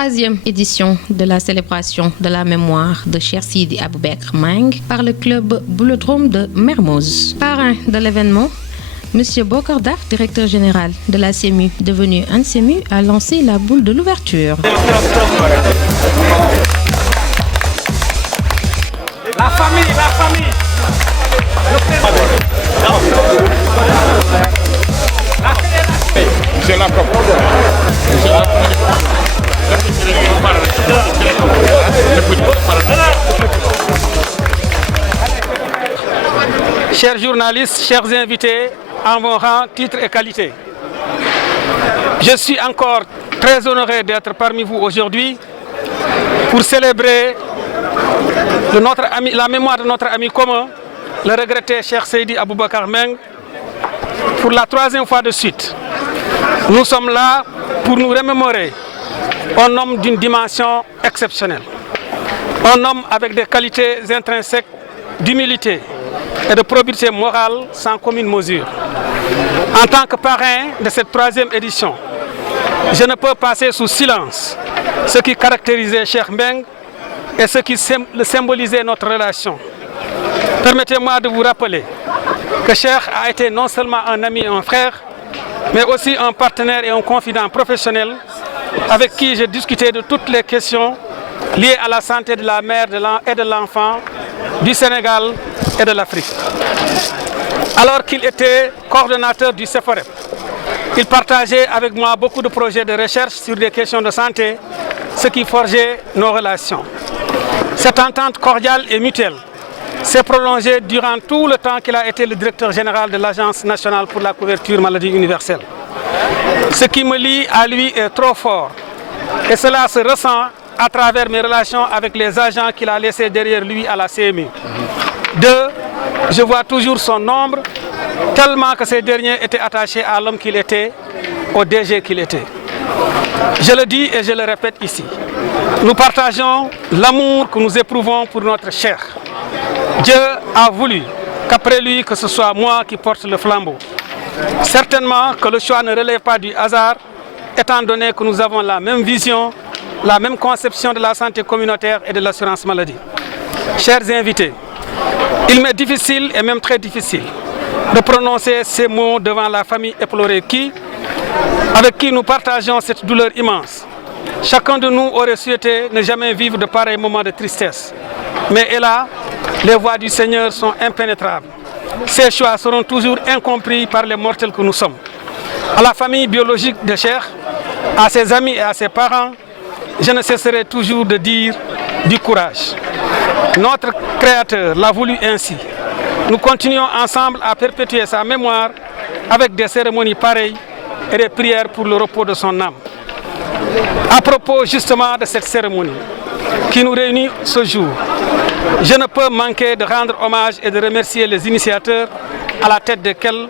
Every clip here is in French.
troisième édition de la célébration de la mémoire de Cheikh Sidi Aboubacar Mbengue par le club Boulodrome de Mermoz. Parrain de l'événement, Monsieur Bokar Daf, directeur général de la CEMU, devenu un CEMU, a lancé la boule de l'ouverture. La famille. Monsieur Lacombe. Chers journalistes, chers invités, en vos rangs, titres et qualités, je suis encore très honoré d'être parmi vous aujourd'hui pour célébrer la mémoire de notre ami commun, le regretté Cheikh Sidi Aboubacar Mbengue, pour la troisième fois de suite. Nous sommes là pour nous remémorer un homme d'une dimension exceptionnelle, un homme avec des qualités intrinsèques d'humilité et de probité morale sans commune mesure. En tant que parrain de cette troisième édition, je ne peux passer sous silence ce qui caractérisait Cheikh Mbengue et ce qui symbolisait notre relation. Permettez-moi de vous rappeler que Cheikh a été non seulement un ami et un frère, mais aussi un partenaire et un confident professionnel avec qui j'ai discuté de toutes les questions liées à la santé de la mère et de l'enfant du Sénégal et de l'Afrique. Alors qu'il était coordonnateur du CEFOREP, il partageait avec moi beaucoup de projets de recherche sur des questions de santé, ce qui forgeait nos relations. Cette entente cordiale et mutuelle s'est prolongée durant tout le temps qu'il a été le directeur général de l'Agence nationale pour la couverture maladie universelle. Ce qui me lie à lui est trop fort et cela se ressent à travers mes relations avec les agents qu'il a laissés derrière lui à la CMU. Je vois toujours son ombre, tellement que ces derniers étaient attachés à l'homme qu'il était, au DG qu'il était. Je le dis et je le répète ici. Nous partageons l'amour que nous éprouvons pour notre cher. Dieu a voulu qu'après lui, que ce soit moi qui porte le flambeau. Certainement que le choix ne relève pas du hasard, étant donné que nous avons la même vision, la même conception de la santé communautaire et de l'assurance maladie. Chers invités, il m'est difficile et même très difficile de prononcer ces mots devant la famille éplorée avec qui nous partageons cette douleur immense. Chacun de nous aurait souhaité ne jamais vivre de pareils moments de tristesse. Mais hélas, les voies du Seigneur sont impénétrables. Ces choix seront toujours incompris par les mortels que nous sommes. À la famille biologique de Cheikh, à ses amis et à ses parents, je ne cesserai toujours de dire du courage. Notre Créateur l'a voulu ainsi. Nous continuons ensemble à perpétuer sa mémoire avec des cérémonies pareilles et des prières pour le repos de son âme. À propos justement de cette cérémonie qui nous réunit ce jour, je ne peux manquer de rendre hommage et de remercier les initiateurs à la tête desquels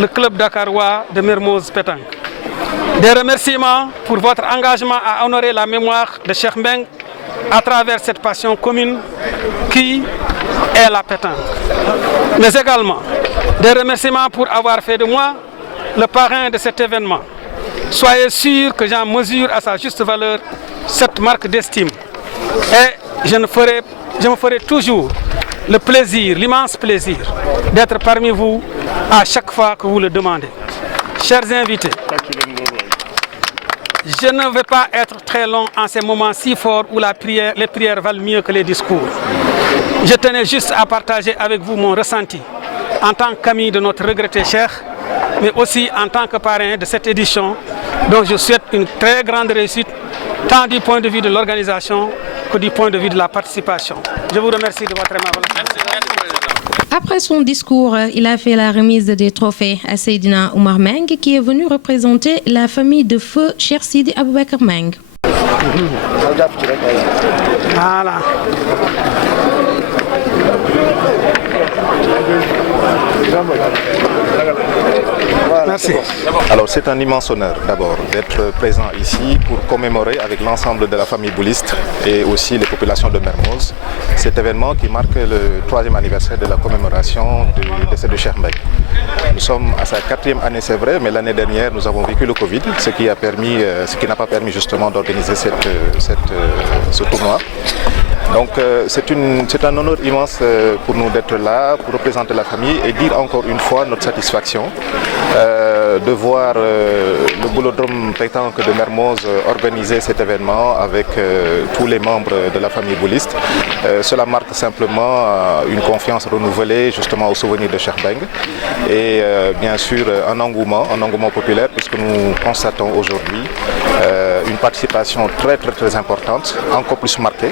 le club dakarois de Mermoz Pétanque. Des remerciements pour votre engagement à honorer la mémoire de Cheikh Mbengue à travers cette passion commune qui est la pétanque. Mais également des remerciements pour avoir fait de moi le parrain de cet événement. Soyez sûrs que j'en mesure à sa juste valeur cette marque d'estime. Et je me ferai toujours le plaisir, l'immense plaisir d'être parmi vous à chaque fois que vous le demandez. Chers invités, je ne vais pas être très long en ces moments si forts où les prières valent mieux que les discours. Je tenais juste à partager avec vous mon ressenti en tant qu'ami de notre regretté Cheikh, mais aussi en tant que parrain de cette édition dont je souhaite une très grande réussite, tant du point de vue de l'organisation que du point de vue de la participation. Je vous remercie de votre aimable. Après son discours, il a fait la remise des trophées à Seydina Oumar Mbengue, qui est venu représenter la famille de feu Cheikh Sidi Aboubacar Mbengue. Voilà. Voilà. Merci. Alors c'est un immense honneur d'abord d'être présent ici pour commémorer avec l'ensemble de la famille bouliste et aussi les populations de Mermoz cet événement qui marque le 3e anniversaire de la commémoration du décès de Cheikh Mbaye. Nous sommes à sa 4e année, c'est vrai, mais l'année dernière nous avons vécu le Covid, ce qui n'a pas permis justement d'organiser ce tournoi. Donc c'est un honneur immense pour nous d'être là, pour représenter la famille et dire encore une fois notre satisfaction de voir le boulodrome pétanque de Mermoz organiser cet événement avec tous les membres de la famille bouliste. Cela marque simplement une confiance renouvelée justement au souvenir de Cheikh Mbaye et bien sûr un engouement populaire puisque nous constatons aujourd'hui une participation très importante, encore plus marquée,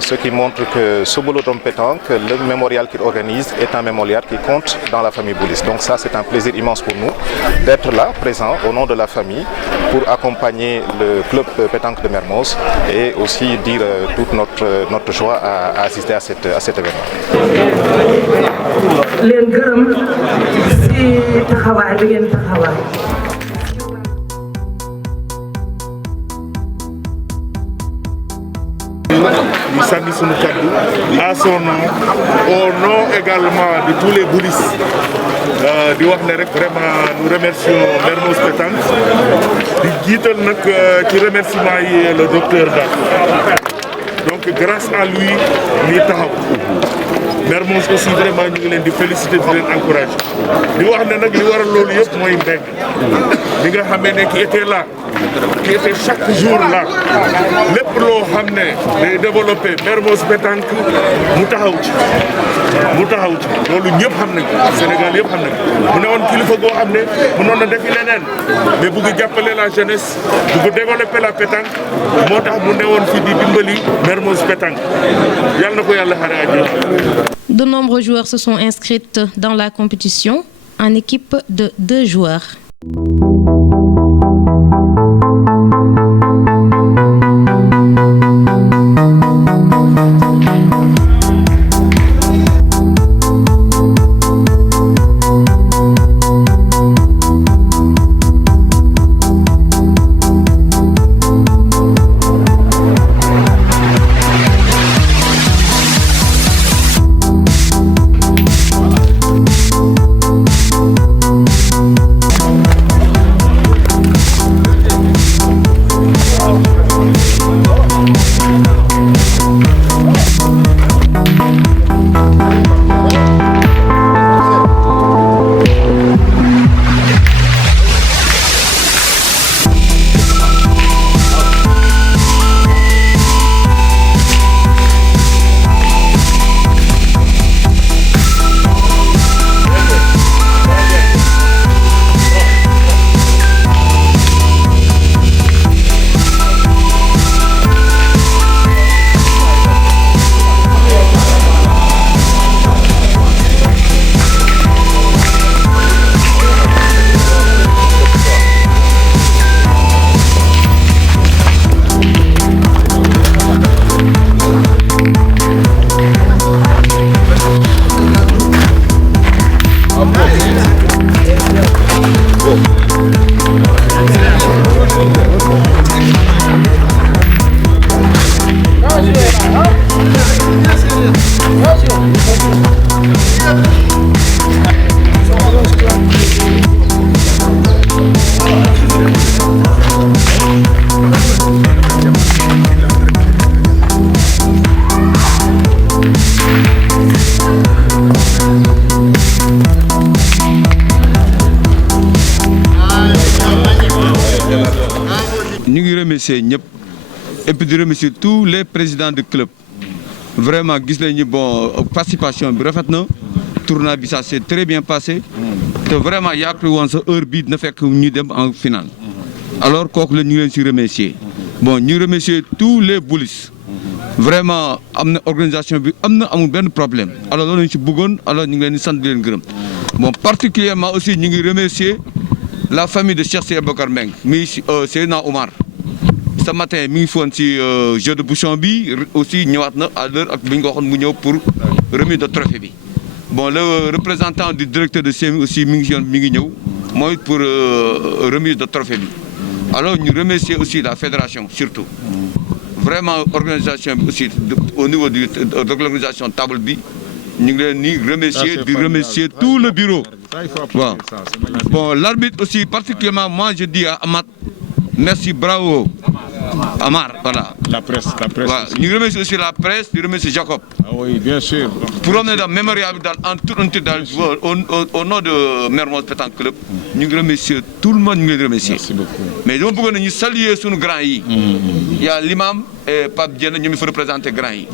ce qui montre que ce boulodrome pétanque, le mémorial qu'il organise est un mémorial qui compte dans la famille bouliste. Donc ça c'est un plaisir immense pour nous d'être là, présent au nom de la famille pour accompagner le club pétanque de Mermoz et aussi dire toute notre joie à assister à cet événement. leen gërëm ci taxawaay bi ngeen taxawaay. Nous saluons son cadeau à son nom, au nom également de tous les boulistes. Di wax ne rek vraiment nous remercions Mermoz Pétanque di jiital nag ci remerciement yi le docteur Daf. Donc grâce à lui ñuy taxaw. Mermoz aussi vraiment ñu ngi leen di féliciter di leen encourager di wax ne nag li waral loolu yëpp mooy Mbengue li nga xamee ne qui était là qui était chaque jour là lépp loo xam ne day développer Mermoz Pétanque mu taxaw ci loolu ñëpp xam nañ ko Sénégal yëpp xam nañ ko mu ne woon kilifa goo xam ne mënoon na defi leneen mais bëgg jàppale la jeunesse bëgg développer la pétanque moo tax mu ne woon fi di dimbali Mermoz Pétanque yàlla na ko yàlla xare àjjana. De nombreux joueurs se sont inscrits dans la compétition en équipe de 2 joueurs. Nous remercions ñëpp et puis de remercier tous les présidents de club. Vraiment gis nañu bon participation bi rafet na tournoi bi ça s'est très bien passé te vraiment yaakaar woon sa heure bi na fekk ñu dem en finale. Alors kooku la ñu leen ci remercier. Bon ñu remercier tous les boulistes. Vraiment am na organisation bi amul benn problème. Alors loolu ñu ci bëggoon alors ñu ngi leen di sant di leen gërëm. Bon particulièrement aussi ñu ngi remercier la famille de Cheikh Seydi Aboubacar Mbengue mi Seydina Omar. Ce matin mi ngi foon ci jeu de bouchon bi aussi ñëwaat na à l'heure ak bi ñu ko waxoon mu ñëw pour remise de trophée bi. Bon le représentant du directeur de CMU aussi mi ngi ñëw mooy pour remise de trophée bi alors ñu remercier aussi la fédération surtout vraiment organisation bi aussi au niveau de l'organisation table bi ñu ngi leen ni remercier tout le bureau waaw bon l'arbitre aussi particulièrement moi je dis à Amath merci bravo Amar voilà. La presse. waaw ñu remercie aussi la presse di remercier Jacob. Ah oui, bien sûr. pour am ne daal mémorial bi daal en toute unité daal au nom de Mermoz Pétanque Club. ñu ngi remercier tout le monde ñu ngi leen di remercier. Merci beaucoup. mais dama bëggoon nañu saluer suñu grand yi. Il y a l'imam et Pape Diène ñu ngi fa représenter grand yi.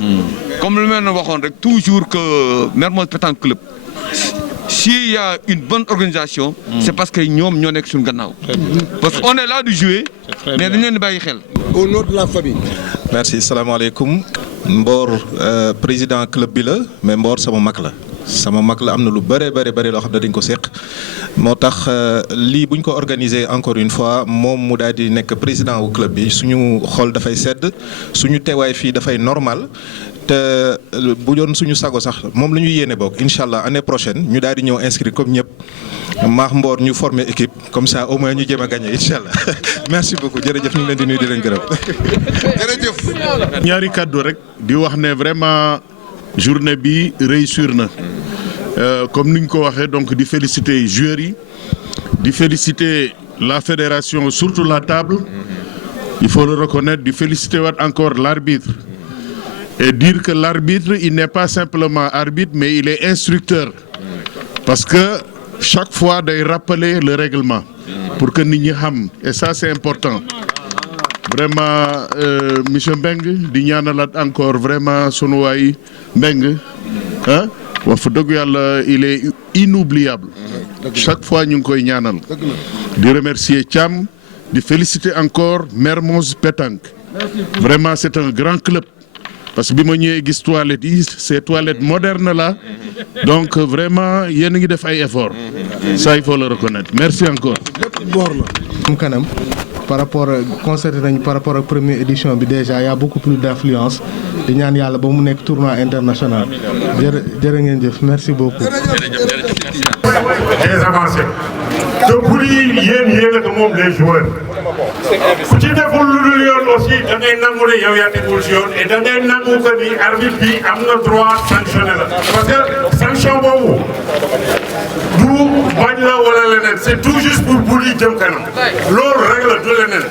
comme lu mel ne waxoon rek toujours que Mermoz Pétanque Club. S'il y a une bonne organisation, c'est parce que ñoom ñoo nekk suñu gannaaw. Parce qu'on est là de jouer, mais dañu leen di bàyyi xel. Au nom de la famille. Merci, salaamaaleykum. Mbor président club bi la mais Mbor sama mag la am na lu bëri loo xam ne dañ ko seq moo tax lii buñ ko organiser encore une fois moom mu daal di nekk président wu club bi suñu xol dafay sedd suñu teewaay fii dafay normal. te bu doon suñu sago sax moom la ñuy yéene bokk incha allah année prochaine ñu daal di ñëw inscrire comme ñëpp maax Mbor ñu former équipe comme ça au moins ñu jéem a gagné incha allah merci beaucoup jërëjëf ñu ngi leen di nuyu di leen gërëm. jërëjëf. ñaari kàddu rek di wax ne vraiment journée bi réussir na comme ni ñu ko waxee donc di féliciter joueurs yi di féliciter la fédération surtout la table il faut le reconnaître di féliciter waat encore l'arbitre. Et dire que l'arbitre, il n'est pas simplement arbitre, mais il est instructeur. Parce que chaque fois, il doit rappeler le règlement pour que nous sachions. Et ça, c'est important. Vraiment, M. Mbeng, encore vraiment Sonouaï Mbeng, hein? Il est inoubliable. Chaque fois, nous sommes de remercier Cham, de féliciter encore Mermoz Pétanque. Vraiment, c'est un grand club. Parce que bi ma ñëwee gis toilettes yi ces toilettes modernes là donc vraiment yéen a ngi def ay efforts ça il faut le reconnaître merci encore. kanam par rapport constaté nañu par rapport ak première édition bi déjà y a beaucoup plus d'influence di ñaan yàlla ba mu nekk tournoi international jërë ngeen jëf merci beaucoup. les avancées te bu lii yéen ak moom les joueurs ku ci deful lu dul yoon aussi da ngay nangu ne yow yaa tegul si yoon et da ngay nangu que ni arbitre bi am na droit sanctionné la parce que sanction boobu du bañ la wala leneen c'est tout juste pour bu lii jëm kanam loolu rek la du leneen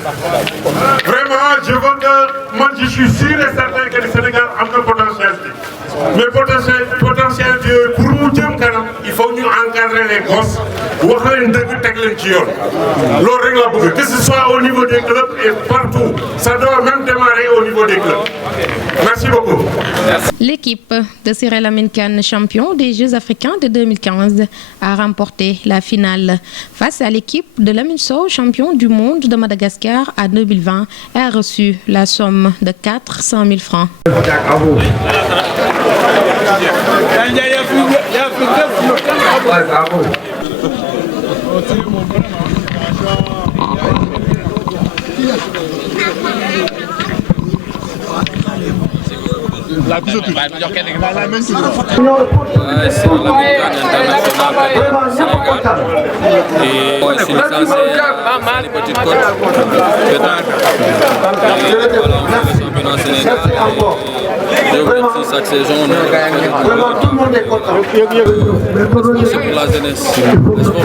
vraiment je veux que man je suis sûr et certain que le Sénégal am na potentiel bi mais potentiel bi yooyu pour mu jëm kanam il faut ñu encadrer les gosses wax leen dëgg teg leen ci yoon loolu rek la bëgg que ce soit au niveau des clubs et partout ça doit même démarrer au niveau des clubs merci beaucoup. L'équipe de Cyril Lamine Kane, champion des Jeux africains de 2015, a remporté la finale face à l'équipe de Lamine Sow, champion du monde de Madagascar à 2020, et a reçu la somme de 400 000 francs. La plus autour. La main sur c'est la petite côte. Chaque saison, c'est pour la jeunesse. C'est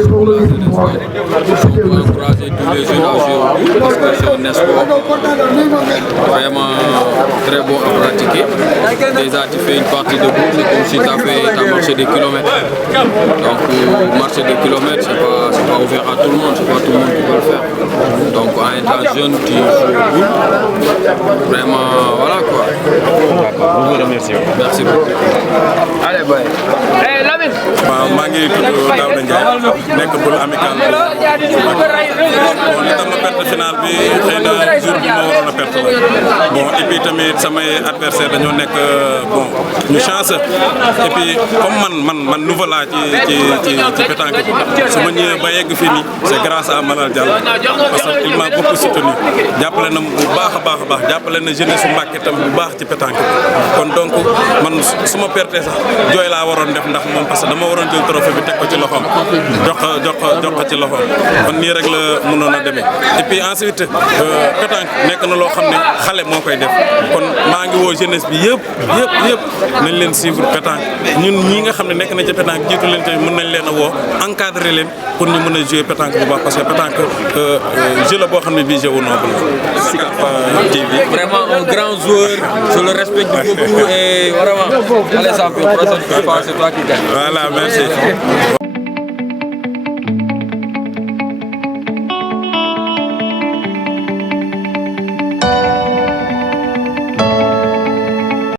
pour la jeunesse. On peut encourager tous les jeunes à jouer parce que c'est un sport vraiment très bon à pratiquer. Déjà, tu fais une partie de bourse, c'est comme si tu as marché des kilomètres. Donc, marcher des kilomètres, c'est pas ouvert à tout le monde, c'est pas tout le monde qui peut le faire. Donc, en étant jeune, tu joues au bout. Vraiment, voilà quoi. D'accord, nous vous remercions. Merci beaucoup. Allez, bye. Hey, Lamine. maa ngi tudd Daouda Ndiaye nekk bul amical bon li tax ma perte finale bi xëy na jour bi ma waroon a perte la bon et puis tamit samay adversaire dañoo nekk bon ñu chance et puis comme man nouveau laa ci pétanque su ma ñëwee ba yegg fii nii c'est grâce à Malal Diallo parce que il m'a beaucoup ko soutenu jàppale na bu baax a baax jàppale na jeunesse su Mbacké tam bu baax ci pétanque kon donc man su ma pertee sax jooy laa waroon def ndax moom parce que dama waroon jël trophée bi teg ko ci loxoom jox ko ci loxoom kon nii rek la mënoon a demee et puis ensuite pétanque nekk na loo xam ne xale moo koy def kon maa ngi woo jeunesse bi yëpp nañ leen suivre pétanque ñun ñi nga xam ne nekk na ci pétanque jiitu leen tamit mën nañ leen a woo encadrer leen pour ñu mën a jouer pétanque bu baax parce que pétanque jeu la boo xam ne bii jeu wu noble la. Sicap TV. Vraiment un grand joueur, je le respecte beaucoup et vraiment, allez, ça fait prochaine fois, c'est toi qui gagne. Voilà, merci.